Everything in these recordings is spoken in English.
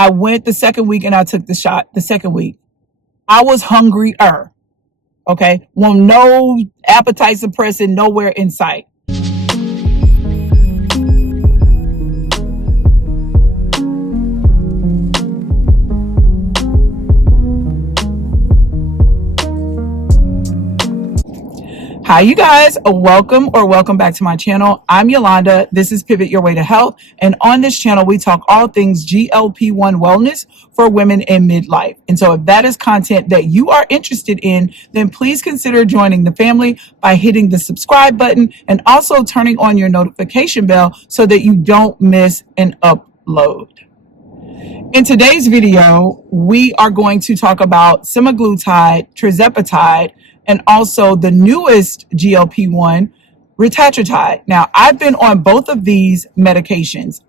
I went the second week and I took the shot the second week. I was hungrier. Okay. Well, no appetite suppressant, nowhere in sight. Hi, you guys. Welcome back to my channel. I'm Yolanda. This is Pivot Your Way to Health. And on this channel, we talk all things GLP-1 wellness for women in midlife. And so if that is content that you are interested in, then please consider joining the family by hitting the subscribe button and also turning on your notification bell so that you don't miss an upload. In today's video, we are going to talk about semaglutide, tirzepatide, and also the newest GLP-1, Retatrutide. Now, I've been on both of these medications,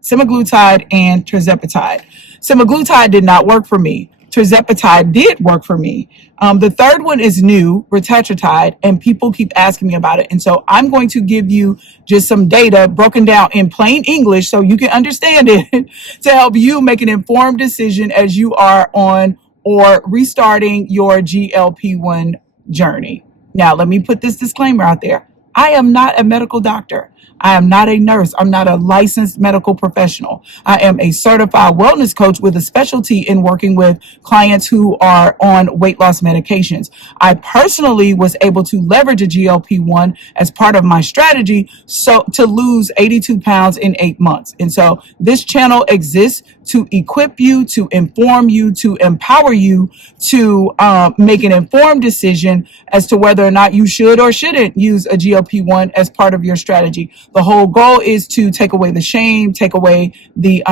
semaglutide and tirzepatide. Semaglutide did not work for me. Tirzepatide did work for me. The third one is new, Retatrutide, and people keep asking me about it. And so I'm going to give you just some data broken down in plain English so you can understand it to help you make an informed decision as you are on or restarting your GLP-1 journey. Now, let me put this disclaimer out there. I am not a medical doctor. I am not a nurse. I'm not a licensed medical professional. I am a certified wellness coach with a specialty in working with clients who are on weight loss medications. I personally was able to leverage a GLP-1 as part of my strategy to lose 82 pounds in 8 months. And so this channel exists to equip you, to inform you, to empower you to make an informed decision as to whether or not you should or shouldn't use a GLP-1 as part of your strategy. The whole goal is to take away the shame, take away the,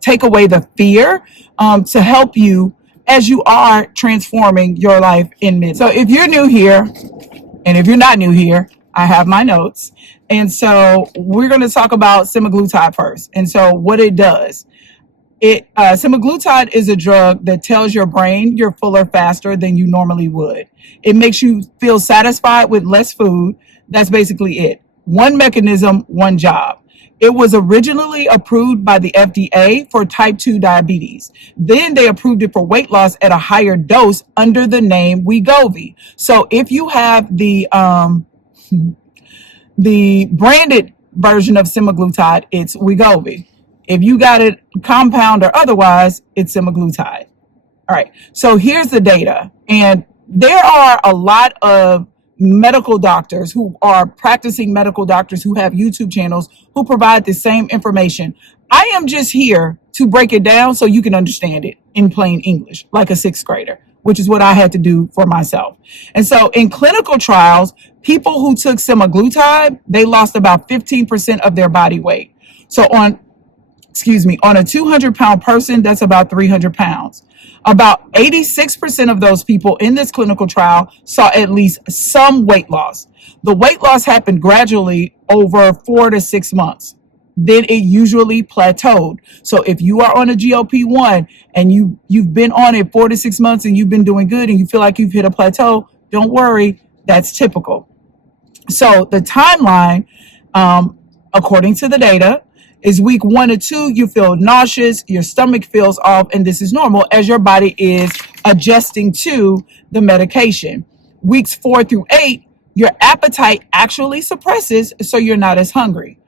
take away the fear to help you as you are transforming your life in mid. So if you're new here, and if you're not new here, I have my notes. And so we're going to talk about semaglutide first. And so what it does, semaglutide is a drug that tells your brain you're fuller faster than you normally would. It makes you feel satisfied with less food. That's basically it. One mechanism, one job. It was originally approved by the FDA for type 2 diabetes. Then they approved it for weight loss at a higher dose under the name Wegovy. So if you have the branded version of semaglutide, it's Wegovy. If you got it compound or otherwise, it's semaglutide. All right. So here's the data. And there are a lot of medical doctors who are practicing medical doctors who have YouTube channels who provide the same information. I am just here to break it down so you can understand it in plain English, like a sixth grader, which is what I had to do for myself. And so in clinical trials, people who took semaglutide, they lost about 15% of their body weight. So on a 200-pound person, that's about 300 pounds. About 86% of those people in this clinical trial saw at least some weight loss. The weight loss happened gradually over 4 to 6 months. Then it usually plateaued. So if you are on a GLP-1 and you've been on it 4 to 6 months and you've been doing good and you feel like you've hit a plateau, don't worry, that's typical. So the timeline, according to the data, is week 1 to 2, you feel nauseous, your stomach feels off, and this is normal as your body is adjusting to the medication. Weeks 4 through 8, your appetite actually suppresses, so you're not as hungry.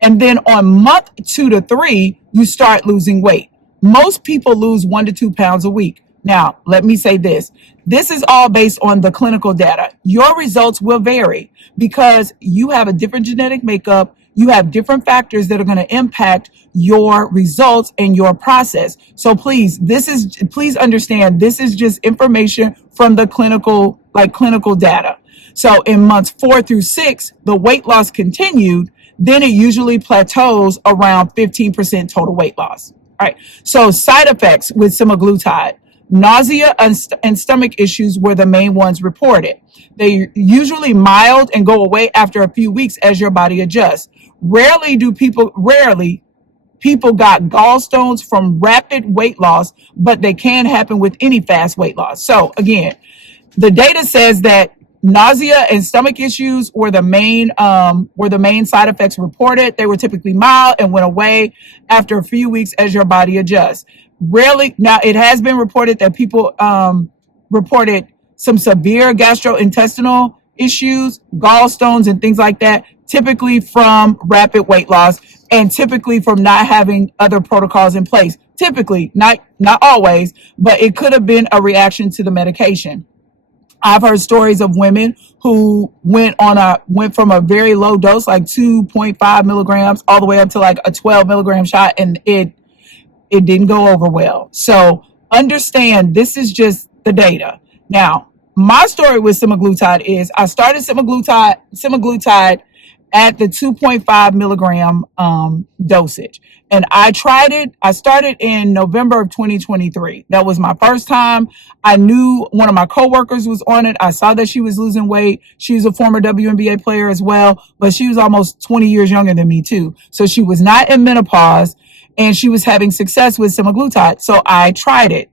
And then on month 2 to 3, you start losing weight. Most people lose 1 to 2 pounds a week. Now, let me say this. This is all based on the clinical data. Your results will vary because you have a different genetic makeup. You have different factors that are going to impact your results and your process. So please understand, this is just information from the clinical data. So in months 4 through 6, the weight loss continued. Then it usually plateaus around 15% total weight loss. All right. So side effects with semaglutide. Nausea and stomach issues were the main ones reported. They usually mild and go away after a few weeks as your body adjusts. Rarely people got gallstones from rapid weight loss, but they can happen with any fast weight loss. So again, the data says that Nausea and stomach issues were the main side effects reported. They were typically mild and went away after a few weeks as your body adjusts. Rarely, now it has been reported that people reported some severe gastrointestinal issues, gallstones, and things like that, typically from rapid weight loss and typically from not having other protocols in place. Typically, not always, but it could have been a reaction to the medication. I've heard stories of women who went from a very low dose, like 2.5 milligrams, all the way up to like a 12 milligram shot, and it didn't go over well. So understand, this is just the data. Now, my story with semaglutide is I started semaglutide at the 2.5 milligram dosage. And I tried it. I started in November of 2023. That was my first time. I knew one of my coworkers was on it. I saw that she was losing weight. She's a former WNBA player as well, but she was almost 20 years younger than me too. So she was not in menopause and she was having success with semaglutide. So I tried it.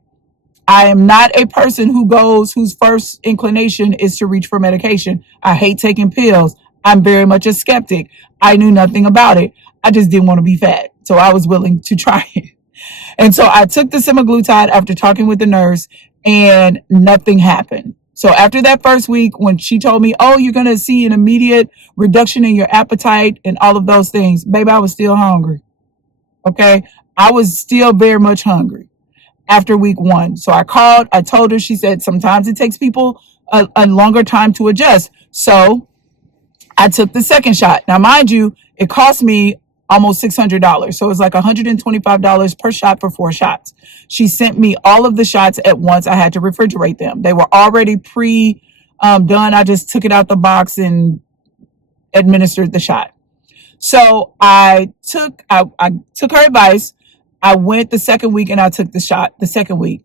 I am not a person whose first inclination is to reach for medication. I hate taking pills. I'm very much a skeptic. I knew nothing about it. I just didn't want to be fat. So I was willing to try it. And so I took the semaglutide after talking with the nurse and nothing happened. So after that first week, when she told me, oh, you're going to see an immediate reduction in your appetite and all of those things, baby, I was still hungry. Okay. I was still very much hungry after week 1. So I called, I told her, she said, sometimes it takes people a longer time to adjust. So I took the second shot. Now, mind you, it cost me almost $600. So it's like $125 per shot for 4 shots. She sent me all of the shots at once. I had to refrigerate them. They were already done. I just took it out the box and administered the shot. So I took her advice. I went the second week and I took the shot the second week.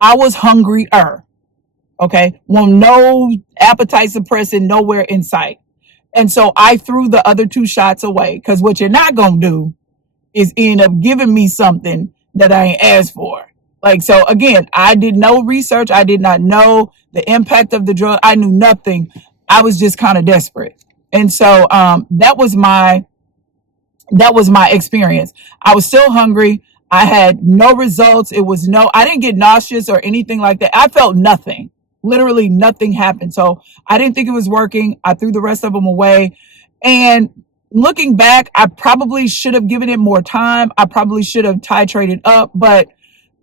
I was hungrier. Okay. Well, no appetite suppressant, nowhere in sight. And so I threw the other 2 shots away, because what you're not going to do is end up giving me something that I ain't asked for. Like, so again, I did no research. I did not know the impact of the drug. I knew nothing. I was just kind of desperate. And so that was my experience. I was still hungry. I had no results. I didn't get nauseous or anything like that. I felt nothing. Literally nothing happened. So I didn't think it was working. I threw the rest of them away. And looking back, I probably should have given it more time. I probably should have titrated up. But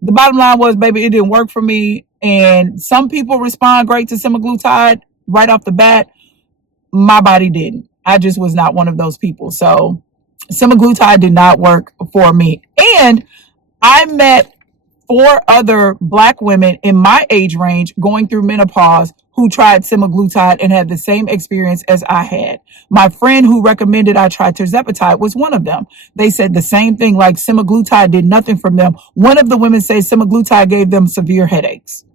the bottom line was, baby, it didn't work for me. And some people respond great to semaglutide right off the bat. My body didn't. I just was not one of those people. So semaglutide did not work for me. And I met 4 other Black women in my age range going through menopause who tried semaglutide and had the same experience as I had. My friend who recommended I try Tirzepatide was one of them. They said the same thing, like semaglutide did nothing for them. One of the women said semaglutide gave them severe headaches,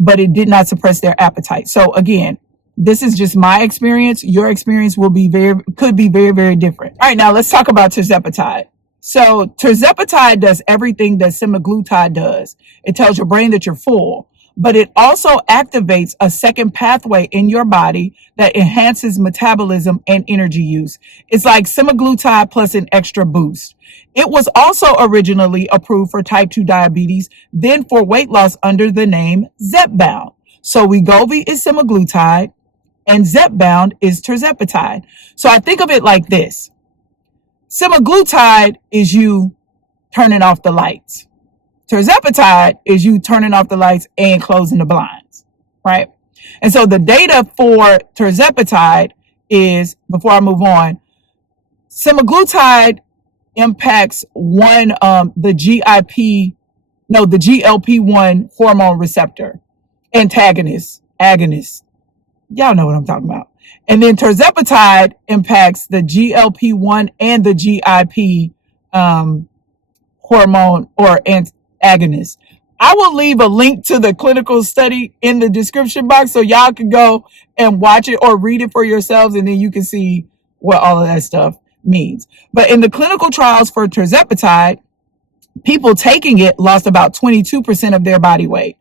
but it did not suppress their appetite. So again, this is just my experience. Your experience could be very, very different. All right, now let's talk about Tirzepatide. So Tirzepatide does everything that semaglutide does. It tells your brain that you're full, but it also activates a second pathway in your body that enhances metabolism and energy use. It's like semaglutide plus an extra boost. It was also originally approved for type 2 diabetes, then for weight loss under the name zepbound. So Wegovy is semaglutide and zepbound is Tirzepatide. So I think of it like this. Semaglutide is you turning off the lights. Tirzepatide is you turning off the lights and closing the blinds, right? And so the data for Tirzepatide is, before I move on, semaglutide impacts the GLP-1 hormone receptor agonist. Y'all know what I'm talking about. And then Tirzepatide impacts the GLP-1 and the GIP hormone or agonist. I will leave a link to the clinical study in the description box so y'all can go and watch it or read it for yourselves, and then you can see what all of that stuff means. But in the clinical trials for Tirzepatide, people taking it lost about 22% of their body weight.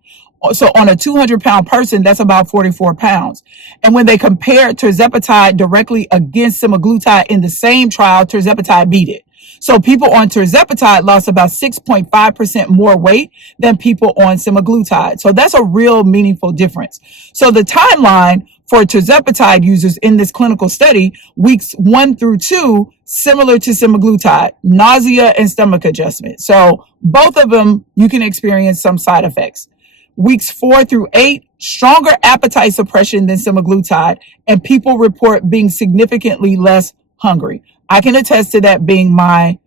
So on a 200-pound person, that's about 44 pounds. And when they compared tirzepatide directly against semaglutide in the same trial, tirzepatide beat it. So people on tirzepatide lost about 6.5% more weight than people on semaglutide. So that's a real meaningful difference. So the timeline for tirzepatide users in this clinical study, weeks 1 through 2, similar to semaglutide, nausea and stomach adjustment. So both of them, you can experience some side effects. Weeks 4 through 8, stronger appetite suppression than semaglutide, and people report being significantly less hungry. I can attest to that being my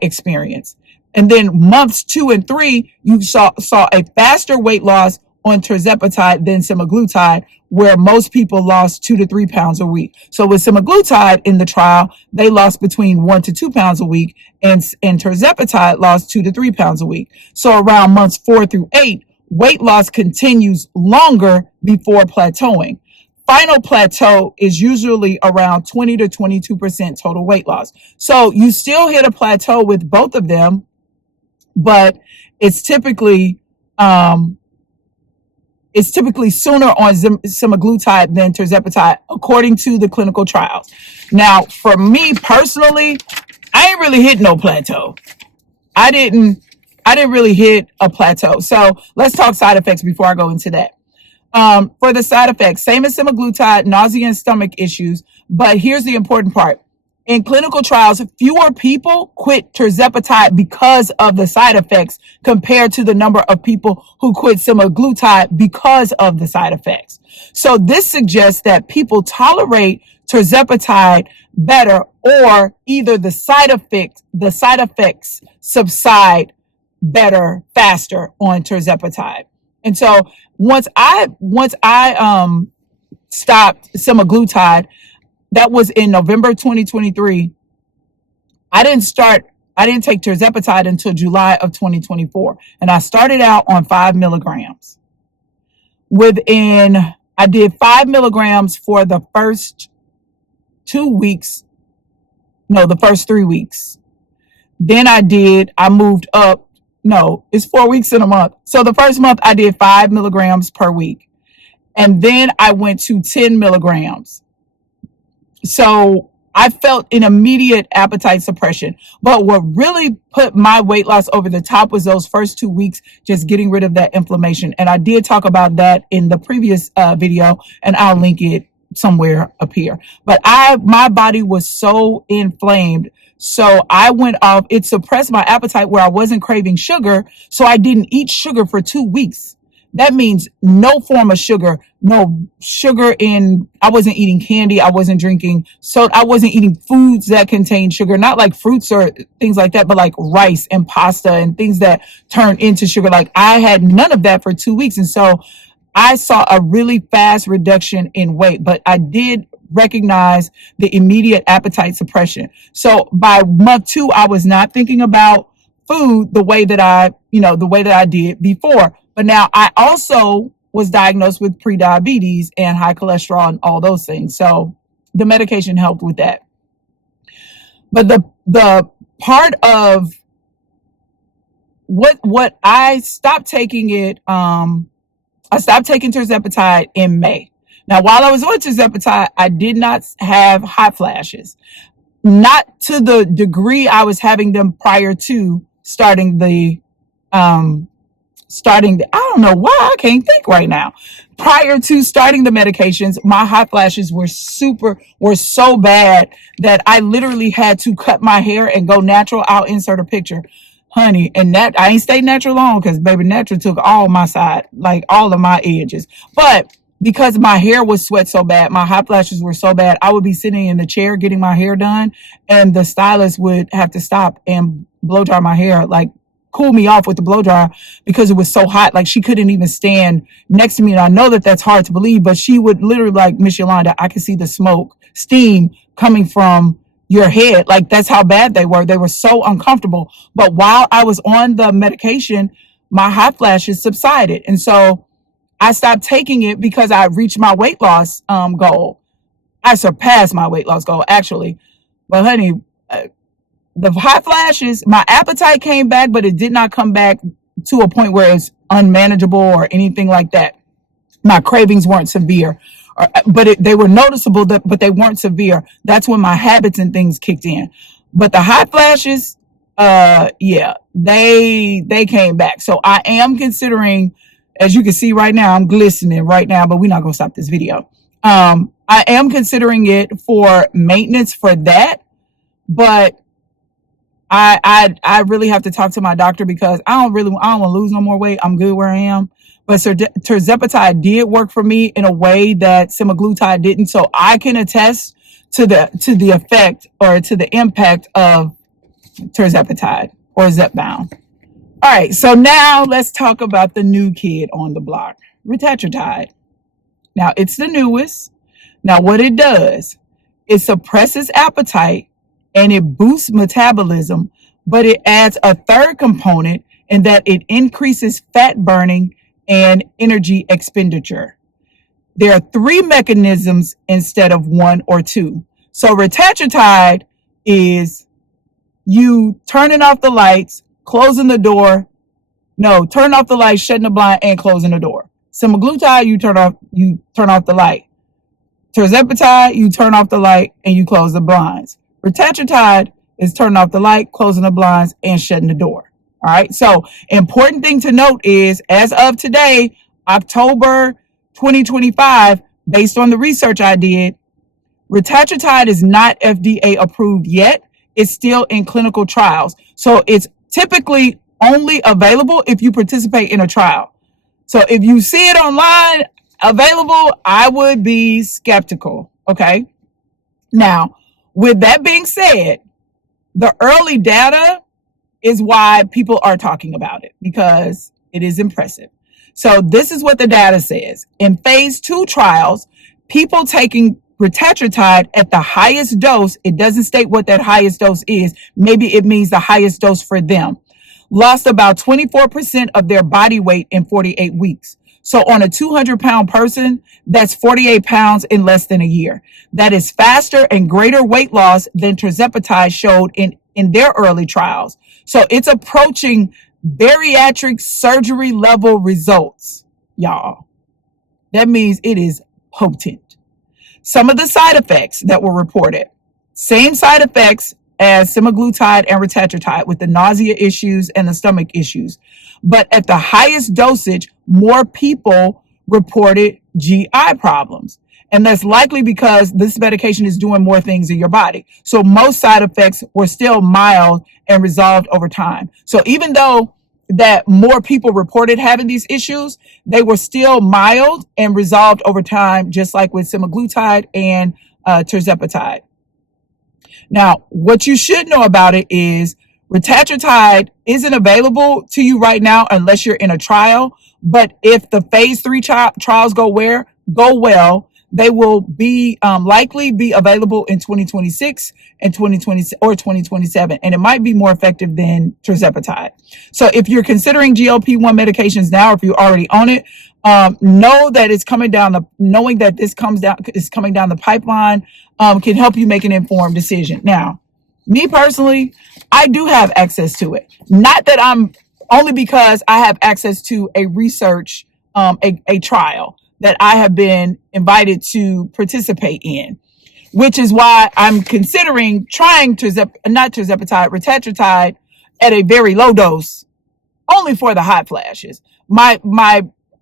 experience. And then months 2 and 3, you saw a faster weight loss on tirzepatide than semaglutide, where most people lost 2 to 3 pounds a week. So with semaglutide in the trial, they lost between 1 to 2 pounds a week, and tirzepatide lost 2 to 3 pounds a week. So around months 4 through 8, weight loss continues longer before plateauing. Final plateau is usually around 20 to 22% total weight loss. So you still hit a plateau with both of them, but it's typically sooner on semaglutide than tirzepatide, according to the clinical trials. Now, for me personally, I ain't really hit no plateau. I didn't really hit a plateau. So let's talk side effects before I go into that. For the side effects, same as semaglutide, nausea and stomach issues. But here's the important part. In clinical trials, fewer people quit tirzepatide because of the side effects compared to the number of people who quit semaglutide because of the side effects. So this suggests that people tolerate tirzepatide better, or either the side effects subside better, faster on tirzepatide. And so once I stopped semaglutide, that was in November 2023. I didn't take tirzepatide until July of 2024. And I started out on 5 milligrams. I did 5 milligrams for the first 2 weeks. No, the first 3 weeks. Then I moved up. No, it's 4 weeks in a month. So the first month I did 5 milligrams per week. And then I went to 10 milligrams. So I felt an immediate appetite suppression. But what really put my weight loss over the top was those first 2 weeks, just getting rid of that inflammation. And I did talk about that in the previous video, and I'll link it somewhere up here. But my body was so inflamed. So I went off, it suppressed my appetite where I wasn't craving sugar. So I didn't eat sugar for 2 weeks. That means no form of sugar, no sugar I wasn't eating candy. I wasn't drinking soda. I wasn't eating foods that contain sugar, not like fruits or things like that, but like rice and pasta and things that turn into sugar. Like I had none of that for 2 weeks. And so I saw a really fast reduction in weight, but I did recognize the immediate appetite suppression. So by month 2, I was not thinking about food the way that I did before. But now I also was diagnosed with prediabetes and high cholesterol and all those things. So the medication helped with that. But the part of what I stopped taking it, I stopped taking tirzepatide in May. Now, while I was on tirzepatide, I did not have hot flashes, not to the degree I was having them prior to starting I don't know why I can't think right now. Prior to starting the medications, my hot flashes were so bad that I literally had to cut my hair and go natural. I'll insert a picture, honey. And that I ain't stayed natural long because baby natural took all my side, like all of my edges. But because my hair was sweat so bad, my hot flashes were so bad, I would be sitting in the chair getting my hair done, and the stylist would have to stop and blow dry my hair, like cool me off with the blow dryer because it was so hot. Like she couldn't even stand next to me. And I know that that's hard to believe, but she would literally like, Miss Yolanda, I could see the steam coming from your head. Like that's how bad they were. They were so uncomfortable. But while I was on the medication, my hot flashes subsided. And so I stopped taking it because I reached my weight loss goal. I surpassed my weight loss goal actually. But honey, the hot flashes, my appetite came back, but it did not come back to a point where it's unmanageable or anything like that. My cravings weren't severe, but they were noticeable, but they weren't severe. That's when my habits and things kicked in. But the hot flashes, yeah, they came back. So I am considering, as you can see right now, I'm glistening right now, but we're not gonna stop this video. I am considering it for maintenance for that, but I really have to talk to my doctor because I don't want to lose no more weight. I'm good where I am. But Tirzepatide did work for me in a way that Semaglutide didn't. So I can attest to the effect or to the impact of Tirzepatide or zepbound. All right, so now let's talk about the new kid on the block, Retatrutide. Now it's the newest. Now what it does, it suppresses appetite and it boosts metabolism, but it adds a third component in that it increases fat burning and energy expenditure. There are 3 mechanisms instead of 1 or 2. So Retatrutide is you turning off the lights, closing the door. No, turn off the light, shutting the blind, and closing the door. Semaglutide, you turn off the light. Tirzepatide, you turn off the light and you close the blinds. Retatrutide is turning off the light, closing the blinds, and shutting the door. All right. So important thing to note is, as of today, October 2025, based on the research I did, Retatrutide is not FDA approved yet. It's still in clinical trials. So it's typically only available if you participate in a trial. So if you see it online available, I would be skeptical. Okay. Now, with that being said, the early data is why people are talking about it, because it is impressive. So this is what the data says. In phase 2 trials, people taking Retatrutide at the highest dose, it doesn't state what that highest dose is. Maybe it means the highest dose for them, lost about 24% of their body weight in 48 weeks. So on a 200-pound person, that's 48 pounds in less than a year. That is faster and greater weight loss than Tirzepatide showed in their early trials. So it's approaching bariatric surgery level results, y'all. That means it is potent. Some of the side effects that were reported, same side effects as Semaglutide and Retatrutide, with the nausea issues and the stomach issues. But at the highest dosage, more people reported GI problems. And that's likely because this medication is doing more things in your body. So most side effects were still mild and resolved over time. So even though that more people reported having these issues, they were still mild and resolved over time, just like with Semaglutide and Tirzepatide. Now, what you should know about it is Retatrutide isn't available to you right now unless you're in a trial. But if the phase 3 trials go well, they will be likely be available in 2026 and 2020 or 2027, and it might be more effective than Tirzepatide. So if you're considering GLP-1 medications now, if you already own it, know that it's coming down. Knowing that this is coming down the pipeline can help you make an informed decision. Now, me personally, I do have access to it. Not that only because I have access to a research, a trial that I have been invited to participate in, which is why I'm considering trying Retatrutide at a very low dose, only for the hot flashes. My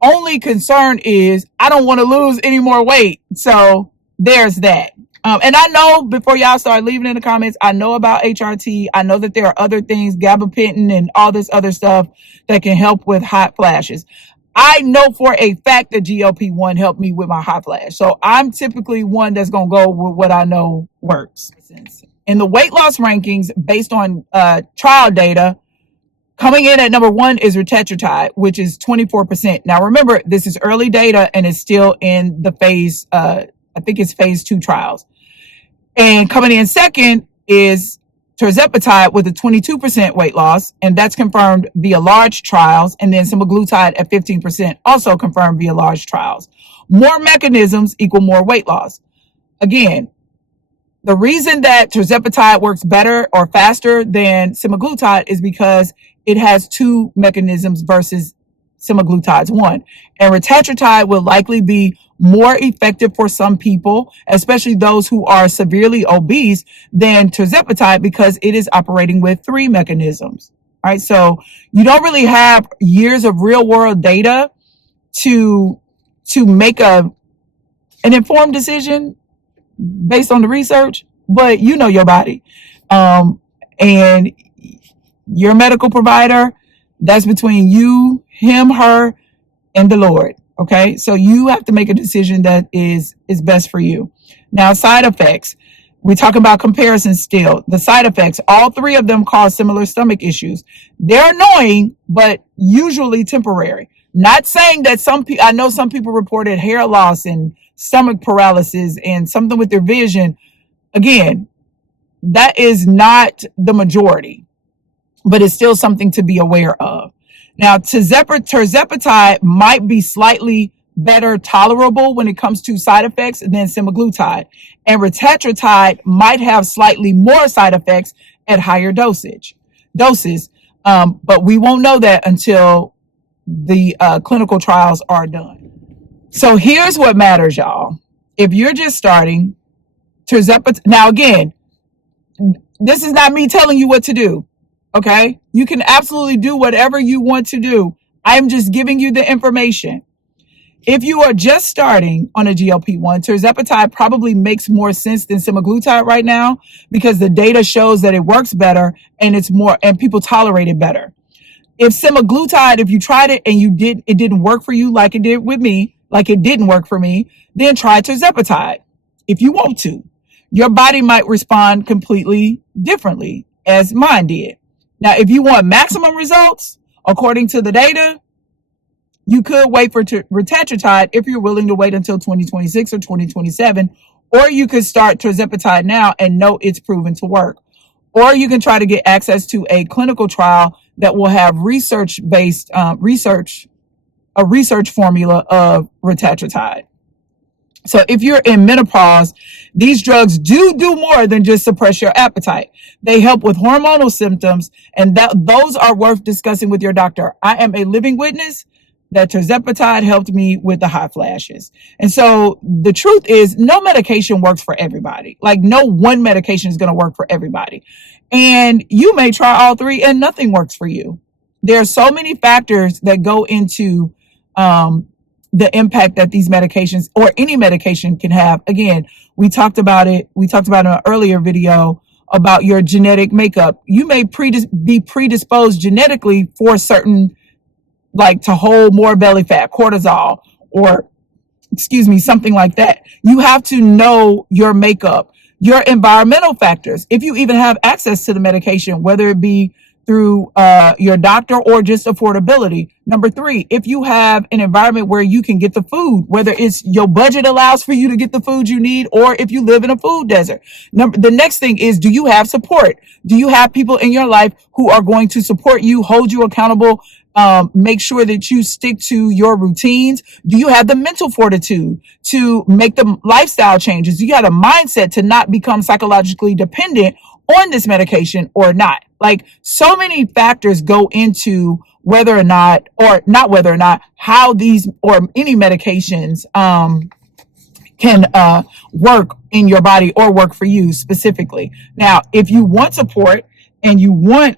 only concern is I don't want to lose any more weight. So there's that. And I know, before y'all start leaving in the comments, I know about HRT. I know that there are other things, gabapentin and all this other stuff that can help with hot flashes. I know for a fact that GLP-1 helped me with my hot flash. So I'm typically one that's going to go with what I know works. In the weight loss rankings, based on trial data, coming in at number 1 is Retatrutide, which is 24%. Now, remember, this is early data and it's still in the phase, I think it's phase 2 trials. And coming in second is Tirzepatide with a 22% weight loss, and that's confirmed via large trials. And then Semaglutide at 15%, also confirmed via large trials. More mechanisms equal more weight loss. Again, the reason that Tirzepatide works better or faster than Semaglutide is because it has 2 mechanisms versus semaglutide's one. And retatrutide will likely be more effective for some people, especially those who are severely obese, than tirzepatide because it is operating with 3 mechanisms. All right, so you don't really have years of real world data to make an informed decision based on the research, but you know your body. And your medical provider, that's between you, him, her, and the Lord. Okay, so you have to make a decision that is best for you. Now, side effects. We talk about comparisons still. The side effects, all 3 of them cause similar stomach issues. They're annoying, but usually temporary. Not saying that I know some people reported hair loss and stomach paralysis and something with their vision. Again, that is not the majority, but it's still something to be aware of. Now, tirzepatide might be slightly better tolerable when it comes to side effects than semaglutide, and retatrutide might have slightly more side effects at higher doses. But we won't know that until the clinical trials are done. So here's what matters, y'all. If you're just starting tirzepatide, now again, this is not me telling you what to do. Okay, you can absolutely do whatever you want to do. I'm just giving you the information. If you are just starting on a GLP-1, tirzepatide probably makes more sense than semaglutide right now because the data shows that it works better and it's more, and people tolerate it better. If semaglutide, if you tried it and it didn't work for you like it did with me, like it didn't work for me, then try tirzepatide if you want to. Your body might respond completely differently as mine did. Now, if you want maximum results, according to the data, you could wait for retatrutide if you're willing to wait until 2026 or 2027, or you could start tirzepatide now and know it's proven to work. Or you can try to get access to a clinical trial that will have research-based a research formula of retatrutide. So if you're in menopause, these drugs do more than just suppress your appetite. They help with hormonal symptoms, and those are worth discussing with your doctor. I am a living witness that tirzepatide helped me with the hot flashes. And so the truth is, no medication works for everybody. Like, no one medication is going to work for everybody. And you may try all 3 and nothing works for you. There are so many factors that go into the impact that these medications or any medication can have. Again, we talked about it in an earlier video about your genetic makeup. You may be predisposed genetically for certain, like to hold more belly fat, cortisol, or something like that. You have to know your makeup, your environmental factors, if you even have access to the medication, whether it be through your doctor or just affordability. Number 3, if you have an environment where you can get the food, whether it's your budget allows for you to get the food you need, or if you live in a food desert. The next thing is, do you have support? Do you have people in your life who are going to support you, hold you accountable, make sure that you stick to your routines? Do you have the mental fortitude to make the lifestyle changes? Do you have a mindset to not become psychologically dependent on this medication or not? Like, so many factors go into whether or not, or not whether or not, how these or any medications can work in your body or work for you specifically. Now, if you want support and you want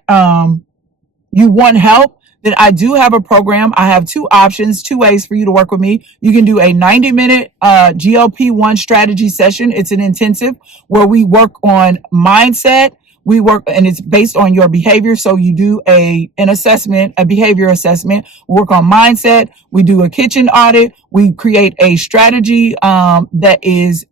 help, then I do have a program. I have 2 options, 2 ways for you to work with me. You can do a 90-minute GLP-1 strategy session. It's an intensive where we work on mindset. We work, and it's based on your behavior. So you do an assessment, a behavior assessment, work on mindset. We do a kitchen audit. We create a strategy that is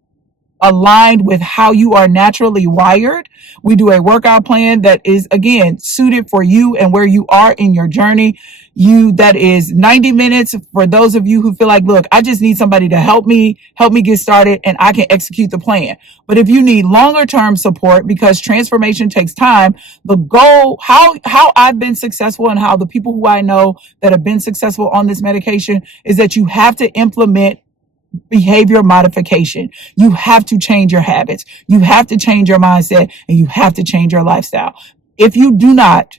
aligned with how you are naturally wired. We do a workout plan that is, again, suited for you and where you are in your journey. That is 90 minutes for those of you who feel like, look, I just need somebody to help me get started and I can execute the plan. But if you need longer term support, because transformation takes time, the goal, how I've been successful and how the people who I know that have been successful on this medication is that you have to implement behavior modification. You have to change your habits. You have to change your mindset, and you have to change your lifestyle. If you do not,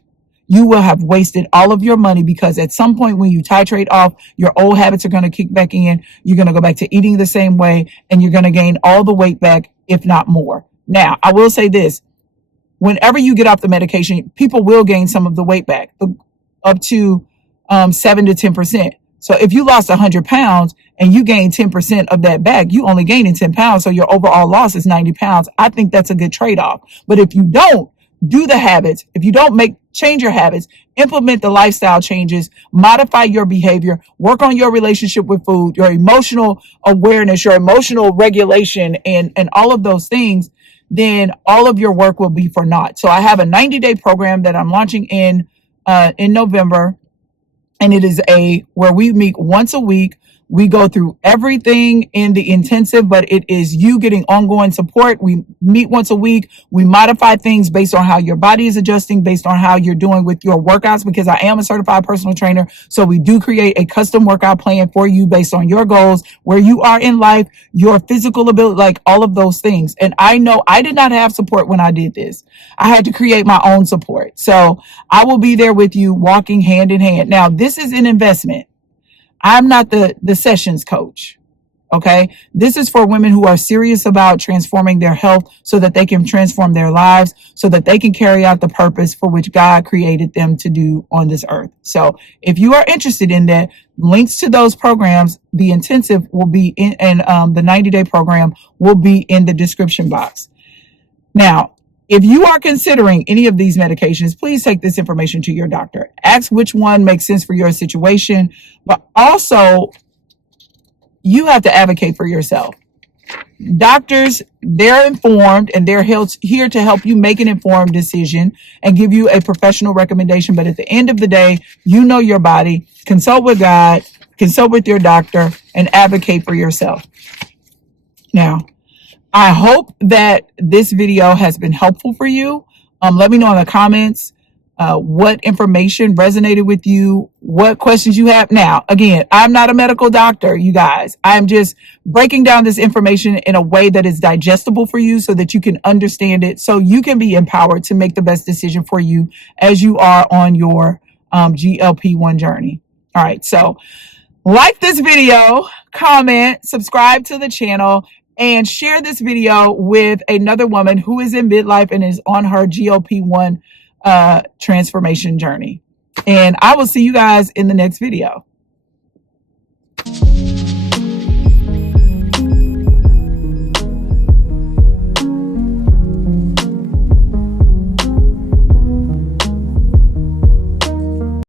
you will have wasted all of your money, because at some point when you titrate off, your old habits are going to kick back in. You're going to go back to eating the same way, and you're going to gain all the weight back, if not more. Now, I will say this. Whenever you get off the medication, people will gain some of the weight back, up to 7 to 10%. So if you lost 100 pounds and you gain 10% of that back, you only gaining 10 pounds. So your overall loss is 90 pounds. I think that's a good trade-off. But if you don't do the habits, if you don't change your habits, implement the lifestyle changes, modify your behavior, work on your relationship with food, your emotional awareness, your emotional regulation, and all of those things, then all of your work will be for naught. So I have a 90-day program that I'm launching in November. And it is where we meet once a week. We go through everything in the intensive, but it is you getting ongoing support. We meet once a week. We modify things based on how your body is adjusting, based on how you're doing with your workouts, because I am a certified personal trainer. So we do create a custom workout plan for you based on your goals, where you are in life, your physical ability, like all of those things. And I know I did not have support when I did this. I had to create my own support. So I will be there with you, walking hand in hand. Now, this is an investment. I'm not the sessions coach. Okay. This is for women who are serious about transforming their health so that they can transform their lives, so that they can carry out the purpose for which God created them to do on this earth. So if you are interested in that, links to those programs, the intensive will be and the 90-day program will be in the description box. Now, if you are considering any of these medications, please take this information to your doctor. Ask which one makes sense for your situation, but also you have to advocate for yourself. Doctors, they're informed and they're here to help you make an informed decision and give you a professional recommendation. But at the end of the day, you know your body. Consult with God, consult with your doctor, and advocate for yourself. Now, I hope that this video has been helpful for you. Let me know in the comments what information resonated with you, what questions you have. Now, again, I'm not a medical doctor, you guys. I'm just breaking down this information in a way that is digestible for you so that you can understand it, so you can be empowered to make the best decision for you as you are on your GLP-1 journey. All right, so like this video, comment, subscribe to the channel, and share this video with another woman who is in midlife and is on her GLP-1 transformation journey. And I will see you guys in the next video.